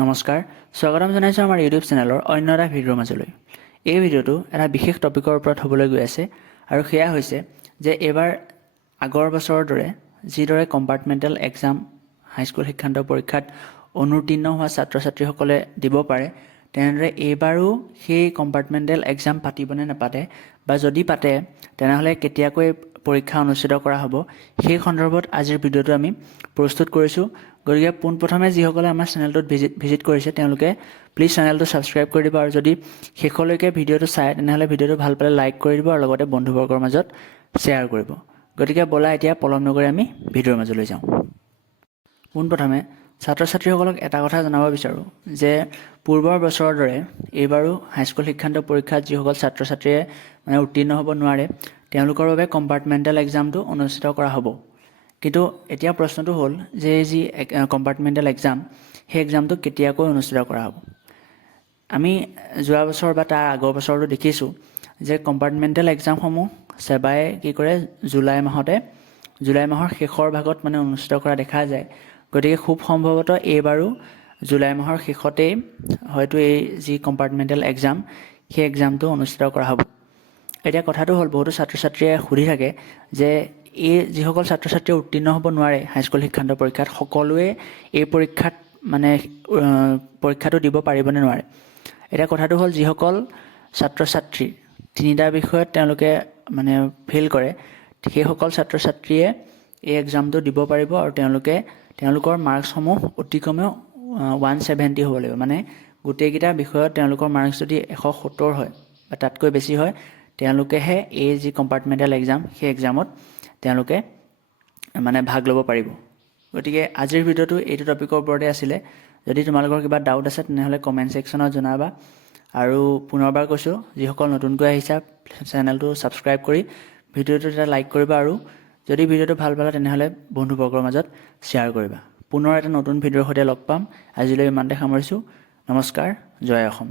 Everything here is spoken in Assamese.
নমস্কাৰ স্বাগতম জনাইছোঁ আমাৰ ইউটিউব চেনেলৰ অন্য এটা ভিডিঅ'ৰ মাজলৈ। এই ভিডিঅ'টো এটা বিশেষ টপিকৰ ওপৰত হ'বলৈ গৈ আছে আৰু সেয়া হৈছে যে এইবাৰ আগৰ বছৰৰ দৰে যিদৰে কম্পাৰ্টমেণ্টেল এক্সাম হাইস্কুল শিক্ষান্ত পৰীক্ষাত অনুত্তীৰ্ণ হোৱা ছাত্ৰ ছাত্ৰীসকলে দিব পাৰে, তেনেদৰে এইবাৰো সেই কম্পাৰ্টমেণ্টেল এক্সাম পাতিবনে নাপাতে বা যদি পাতে তেনেহ'লে কেতিয়াকৈ পৰীক্ষা অনুষ্ঠিত কৰা হ'ব, সেই সন্দৰ্ভত আজিৰ ভিডিঅ'টো আমি প্ৰস্তুত কৰিছোঁ। গতিকে পোনপ্ৰথমে যিসকলে আমাৰ চেনেলটোত ভিজিট কৰিছে তেওঁলোকে প্লিজ চেনেলটো ছাবস্ক্ৰাইব কৰি দিব আৰু যদি শেষলৈকে ভিডিঅ'টো চায় তেনেহ'লে ভিডিঅ'টো ভাল পালে লাইক কৰি দিব আৰু লগতে বন্ধুবৰ্গৰ মাজত শ্বেয়াৰ কৰিব। গতিকে ব'লা এতিয়া পলম নকৰি আমি ভিডিঅ'ৰ মাজলৈ যাওঁ। পোনপ্ৰথমে ছাত্ৰ ছাত্ৰীসকলক এটা কথা জনাব বিচাৰোঁ যে পূৰ্বৰ বছৰৰ দৰে এইবাৰো হাইস্কুল শিক্ষান্ত পৰীক্ষাত যিসকল ছাত্ৰ ছাত্ৰীয়ে উত্তীৰ্ণ হ'ব নোৱাৰে তেওঁলোকৰ বাবে কম্পাৰ্টমেণ্টেল এক্সামটো অনুষ্ঠিত কৰা হ'ব। কিন্তু এতিয়া প্ৰশ্নটো হ'ল যে যি কম্পাৰ্টমেণ্টেল এক্সাম সেই এক্সামটো কেতিয়াকৈ অনুষ্ঠিত কৰা হ'ব। আমি যোৱা বছৰ বা তাৰ আগৰ বছৰতো দেখিছোঁ যে কম্পাৰ্টমেণ্টেল এক্সামসমূহ সেবাই কি কৰে জুলাই মাহৰ শেষৰ ভাগত অনুষ্ঠিত কৰা দেখা যায়। গতিকে খুব সম্ভৱতঃ এইবাৰো জুলাই মাহৰ শেষতেই হয়তো এই যি কম্পাৰ্টমেণ্টেল এক্সাম সেই এক্সামটো অনুষ্ঠিত কৰা হ'ব। এতিয়া কথাটো হ'ল বহুতো ছাত্ৰ ছাত্ৰীয়ে সুধি থাকে যে এই যিসকল ছাত্ৰ ছাত্ৰীয়ে উত্তীৰ্ণ হ'ব নোৱাৰে হাইস্কুল শিক্ষান্ত পৰীক্ষাত সকলোৱে এই পৰীক্ষাত পৰীক্ষাটো দিব পাৰিবনে নোৱাৰে। এতিয়া কথাটো হ'ল যিসকল ছাত্ৰ ছাত্ৰী তিনিটা বিষয়ত তেওঁলোকে ফেইল কৰে সেইসকল ছাত্ৰ ছাত্ৰীয়ে এই এক্সামটো দিব পাৰিব আৰু তেওঁলোকৰ মাৰ্কছসমূহ অতি কমেও 170 হ'ব লাগিব। গোটেইকেইটা বিষয়ত তেওঁলোকৰ মাৰ্কছ যদি 170 হয় বা তাতকৈ বেছি হয় তেওঁলোকেহে এই যি কম্পাৰ্টমেণ্টেল এক্সাম সেই এক্সামত তেওঁলোকে ভাগ ল'ব পাৰিব। গতিকে আজিৰ ভিডিঅ'টো এইটো টপিকৰ ওপৰতে আছিলে। যদি তোমালোকৰ কিবা ডাউট আছে তেনেহ'লে কমেণ্ট ছেকশ্যনত জনাবা আৰু পুনৰবাৰ কৈছোঁ যিসকল নতুনকৈ আহিছা চেনেলটো ছাবস্ক্ৰাইব কৰি ভিডিঅ'টো এটা লাইক কৰিবা আৰু যদি ভিডিঅ'টো ভাল পালা তেনেহ'লে বন্ধুবৰ্গৰ মাজত শ্বেয়াৰ কৰিবা। পুনৰ এটা নতুন ভিডিঅ'ৰ সৈতে লগ পাম। আজিলৈ ইমানতে সামৰিছোঁ। নমস্কাৰ, জয় অসম।